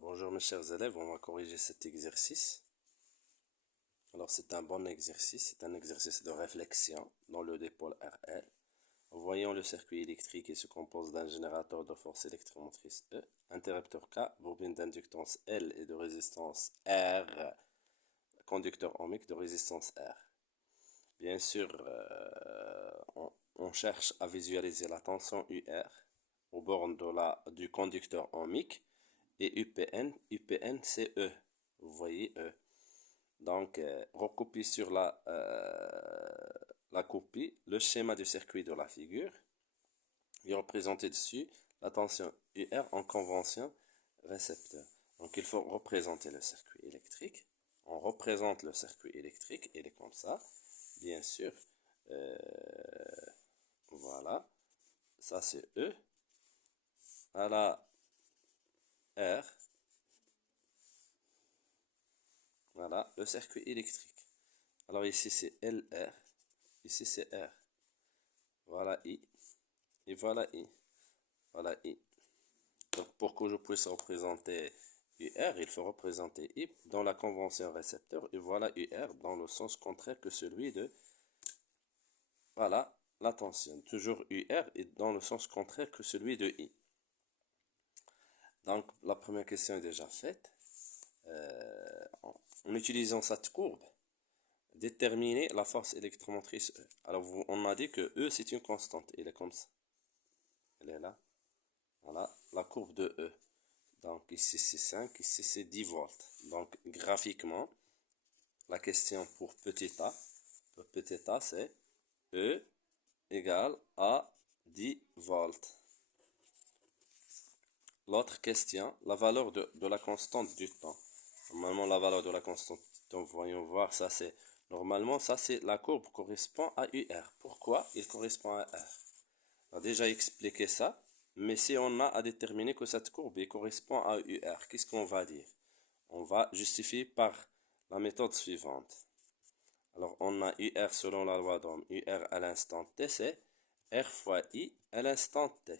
Bonjour mes chers élèves, on va corriger cet exercice. Alors c'est un bon exercice, c'est un exercice de réflexion dans le dépôle RL. Voyons le circuit électrique qui se compose d'un générateur de force électromotrice E, interrupteur K, bobine d'inductance L et de résistance R, conducteur ohmique de résistance R. Bien sûr, on cherche à visualiser la tension UR aux bornes du conducteur ohmique. Et UPN c'est E. Vous voyez E. Donc, recopie sur la copie le schéma du circuit de la figure et représenter dessus la tension UR en convention récepteur. Donc, il faut représenter le circuit électrique. On représente le circuit électrique, il est comme ça, bien sûr. Voilà, ça c'est E. À la R, voilà, le circuit électrique. Alors ici c'est LR, ici c'est R. Voilà I, et voilà I. Voilà I. Donc pour que je puisse représenter UR, il faut représenter I dans la convention récepteur, et voilà UR dans le sens contraire que celui de, voilà, la tension. Toujours UR est dans le sens contraire que celui de I. Donc la première question est déjà faite. En utilisant cette courbe, déterminer la force électromotrice E. Alors, on a dit que E, c'est une constante. Elle est comme ça. Elle est là. Voilà, la courbe de E. Donc, ici, c'est 5. Ici, c'est 10 volts. Donc, graphiquement, la question pour petit a, c'est E égale à 10 volts. L'autre question, la valeur de la constante du temps. Normalement, la valeur de la constante du temps, voyons voir, ça c'est... Normalement, ça c'est la courbe correspond à UR. Pourquoi il correspond à R? On a déjà expliqué ça, mais si on a à déterminer que cette courbe correspond à UR, qu'est-ce qu'on va dire? On va justifier par la méthode suivante. Alors, on a UR selon la loi d'Ohm. UR à l'instant T, c'est R fois I à l'instant T.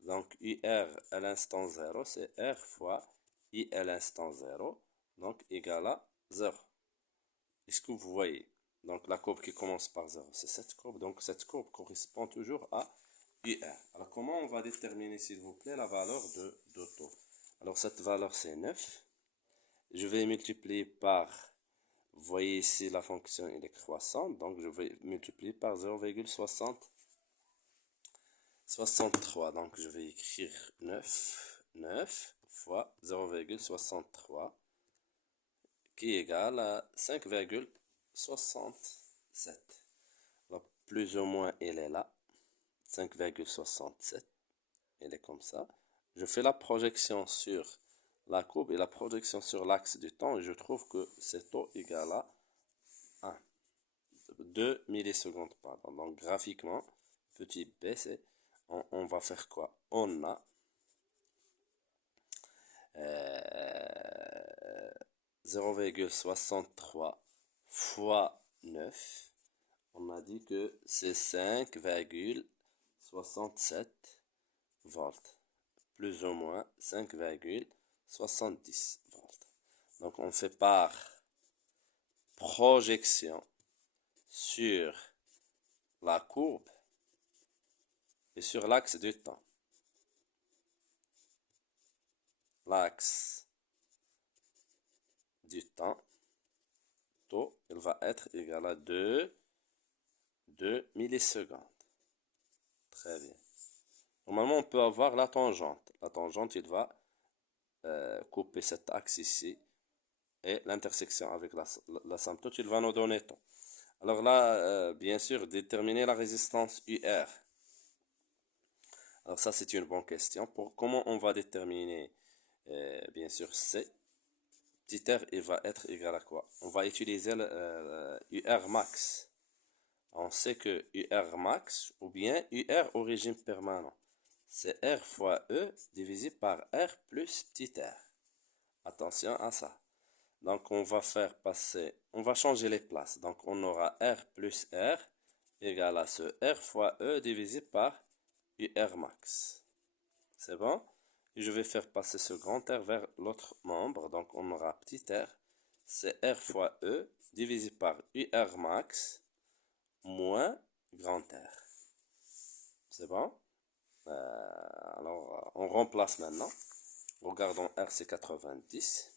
Donc, UR à l'instant 0, c'est R fois I à l'instant 0, donc égal à 0. Est-ce que vous voyez? Donc, la courbe qui commence par 0, c'est cette courbe. Donc, cette courbe correspond toujours à UR. Alors, comment on va déterminer, s'il vous plaît, la valeur de taux? Alors, cette valeur, c'est 9. Je vais multiplier par, vous voyez ici, la fonction, elle est croissante. Donc, je vais multiplier par 0,63. Donc, je vais écrire 9 fois 0,63 qui est égal à 5,67. Plus ou moins, elle est là. 5,67. Elle est comme ça. Je fais la projection sur la courbe et la projection sur l'axe du temps et je trouve que c'est taux égal à 1. 2 millisecondes, pardon. Donc, graphiquement, petit b, c'est on va faire quoi? On a 0,63 fois 9. On a dit que c'est 5,67 volts. Plus ou moins 5,70 volts. Donc on fait par projection sur la courbe et sur l'axe du temps. L'axe du temps, taux, il va être égal à 2 millisecondes. Très bien. Normalement, on peut avoir la tangente. La tangente, il va couper cet axe ici. Et l'intersection avec l'asymptote, il va nous donner temps. Alors là, bien sûr, déterminer la résistance UR. Alors ça, c'est une bonne question. Comment on va déterminer, bien sûr, C? Petit r, il va être égal à quoi? On va utiliser le UR max. On sait que UR max ou bien UR au régime permanent, c'est R fois E divisé par R plus petit r. Attention à ça. Donc on va faire passer, on va changer les places. Donc on aura R plus R égale à ce R fois E divisé par UR max. C'est bon? Et je vais faire passer ce grand R vers l'autre membre. Donc on aura petit r, c'est R fois E divisé par UR max moins grand R. C'est bon? Alors on remplace maintenant. Regardons R c'est 90.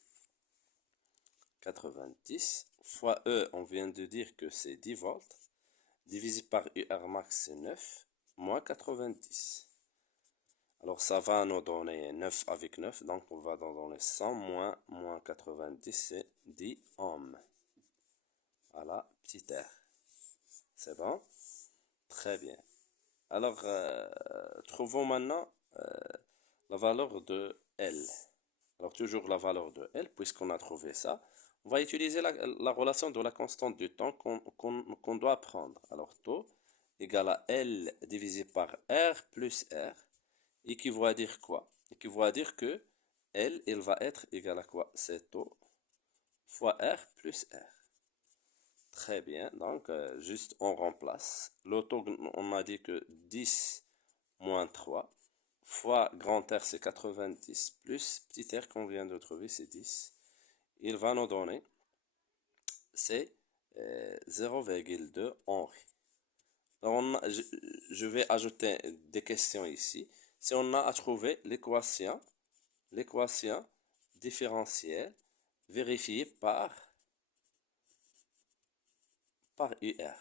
90 fois E, on vient de dire que c'est 10 volts. Divisé par UR max c'est 9 moins 90. Alors ça va nous donner 9 avec 9, donc on va donner 100 moins 90, c'est 10 ohms. Voilà, petit r. C'est bon? Très bien. Alors, trouvons maintenant la valeur de L. Alors toujours la valeur de L, puisqu'on a trouvé ça. On va utiliser la relation de la constante du temps qu'on doit prendre. Alors taux égale à L divisé par R plus R. Équivaut à dire quoi? Équivaut à dire que L, il va être égal à quoi? C'est taux fois R plus R. Très bien, donc juste on remplace. Le taux, on a dit que 10 moins 3 fois grand R c'est 90 plus petit r qu'on vient de trouver c'est 10. Il va nous donner c'est 0,2 Henri. Je vais ajouter des questions ici. Si on a à trouver l'équation différentielle vérifiée par UR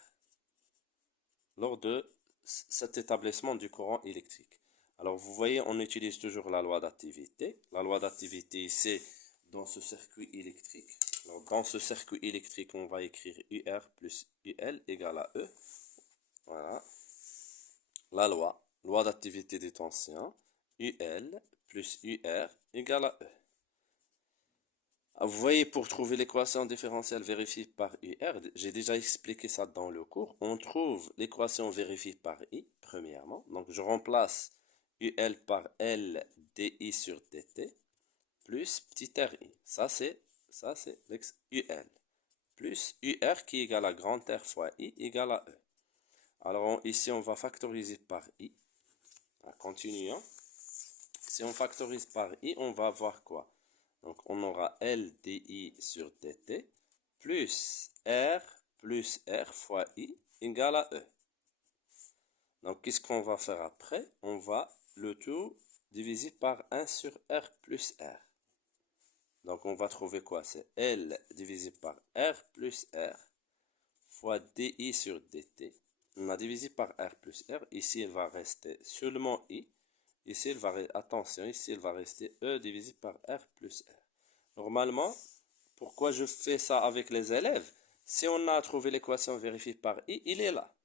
lors de cet établissement du courant électrique. Alors vous voyez, on utilise toujours la loi d'activité. La loi d'activité, c'est dans ce circuit électrique. Alors, dans ce circuit électrique, on va écrire UR plus UL égale à E. Voilà. La loi d'activité des tensions, UL plus UR égale à E. Vous voyez, pour trouver l'équation différentielle vérifiée par UR, j'ai déjà expliqué ça dans le cours. On trouve l'équation vérifiée par I, premièrement. Donc, je remplace UL par L dI sur dt, plus petit RI. Ça, c'est UL. Plus UR qui est égal à grand R fois I égale à E. Alors, ici, on va factoriser par I. Continuons. Si on factorise par I, on va avoir quoi? Donc, on aura L dI sur dt plus R fois I égale à E. Donc, qu'est-ce qu'on va faire après? On va le tout diviser par 1 sur R plus R. Donc, on va trouver quoi? C'est L divisé par R plus R fois dI sur dt. On a divisé par R plus R. Ici, il va rester seulement I. Ici, attention, ici, il va rester E divisé par R plus R. Normalement, pourquoi je fais ça avec les élèves? Si on a trouvé l'équation vérifiée par I, il est là.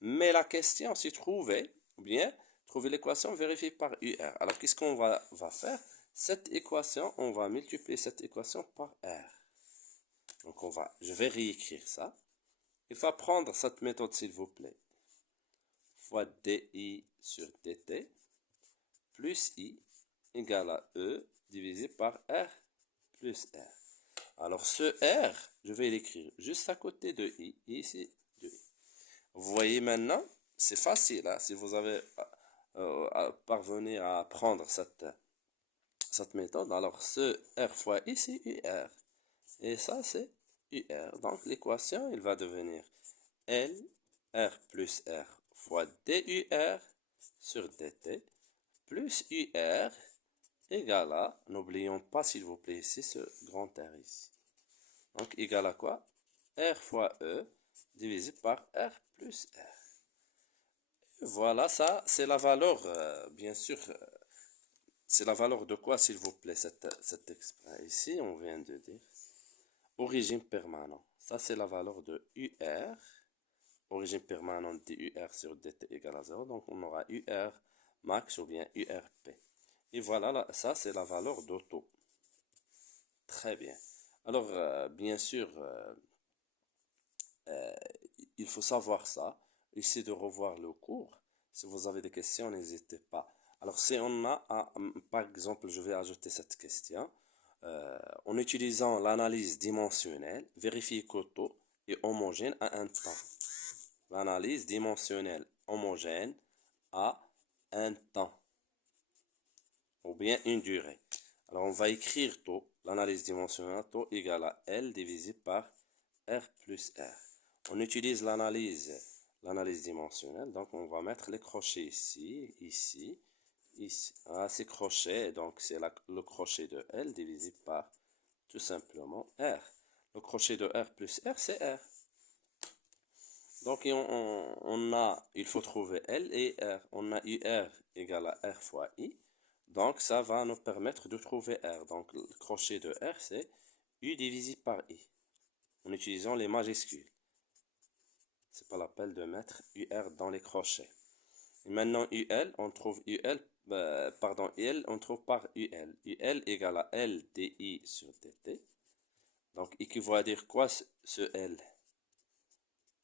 Mais la question, c'est trouver, ou bien trouver l'équation vérifiée par UR. Alors, qu'est-ce qu'on va faire? Cette équation, on va multiplier cette équation par R. Donc, je vais réécrire ça. Il va prendre cette méthode, s'il vous plaît. Fois DI sur DT plus I égale à E divisé par R plus R. Alors ce R, je vais l'écrire juste à côté de I, ici de I. Vous voyez maintenant, c'est facile, hein, si vous avez parvenu à apprendre cette méthode. Alors ce R fois I, c'est UR. Et ça, c'est UR. Donc l'équation, il va devenir L R plus R fois DUR sur DT plus UR égale à, n'oublions pas s'il vous plaît ici ce grand R ici. Donc égal à quoi? R fois E divisé par R plus R. Et voilà, ça c'est la valeur, bien sûr, c'est la valeur de quoi s'il vous plaît cette expression. Ici on vient de dire origine permanente. Ça c'est la valeur de UR. Origine permanente de UR sur dt égale à 0. Donc on aura UR max ou bien URP. Et voilà, ça c'est la valeur d'auto. Très bien. Alors, bien sûr, il faut savoir ça. Essayez de revoir le cours. Si vous avez des questions, n'hésitez pas. Alors, si on a, par exemple, je vais ajouter cette question. En utilisant l'analyse dimensionnelle, vérifier que taux est homogène à un temps. L'analyse dimensionnelle homogène à un temps. ou bien une durée. Alors on va écrire taux, l'analyse dimensionnelle, taux égale à L divisé par R plus R. On utilise l'analyse dimensionnelle, donc on va mettre les crochets ici, ici, ici. Ah, ces crochets, donc c'est le crochet de L divisé par tout simplement R. Le crochet de R plus R, c'est R. Donc il faut trouver L et R. On a UR égale à R fois I. Donc ça va nous permettre de trouver R. Donc le crochet de R, c'est U divisé par I. En utilisant les majuscules. C'est pas la peine de mettre UR dans les crochets. Et maintenant UL, on trouve UL, UL, on trouve par UL. UL égale à L DI sur DT. Donc équivaut à dire quoi ce L?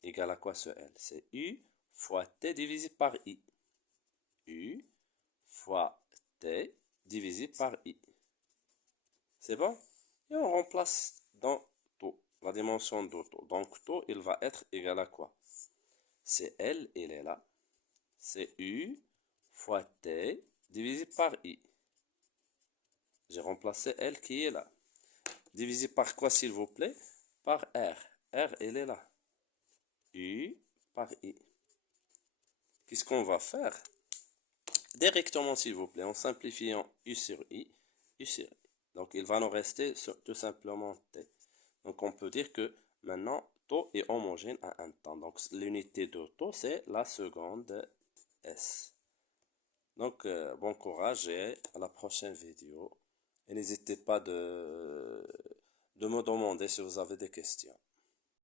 Égale à quoi ce L? C'est U fois T divisé par I. U fois T divisé par I. C'est bon? Et on remplace dans taux, la dimension de taux. Donc taux, il va être égal à quoi? C'est L, il est là. C'est U fois T divisé par I. J'ai remplacé L qui est là. Divisé par quoi, s'il vous plaît? Par R. R, il est là. U par I. Qu'est-ce qu'on va faire? Directement, s'il vous plaît, en simplifiant U sur I, U sur I. Donc, il va nous rester tout simplement T. Donc, on peut dire que maintenant, taux est homogène à un temps. Donc, l'unité de taux, c'est la seconde S. Donc, bon courage et à la prochaine vidéo. Et n'hésitez pas de me demander si vous avez des questions.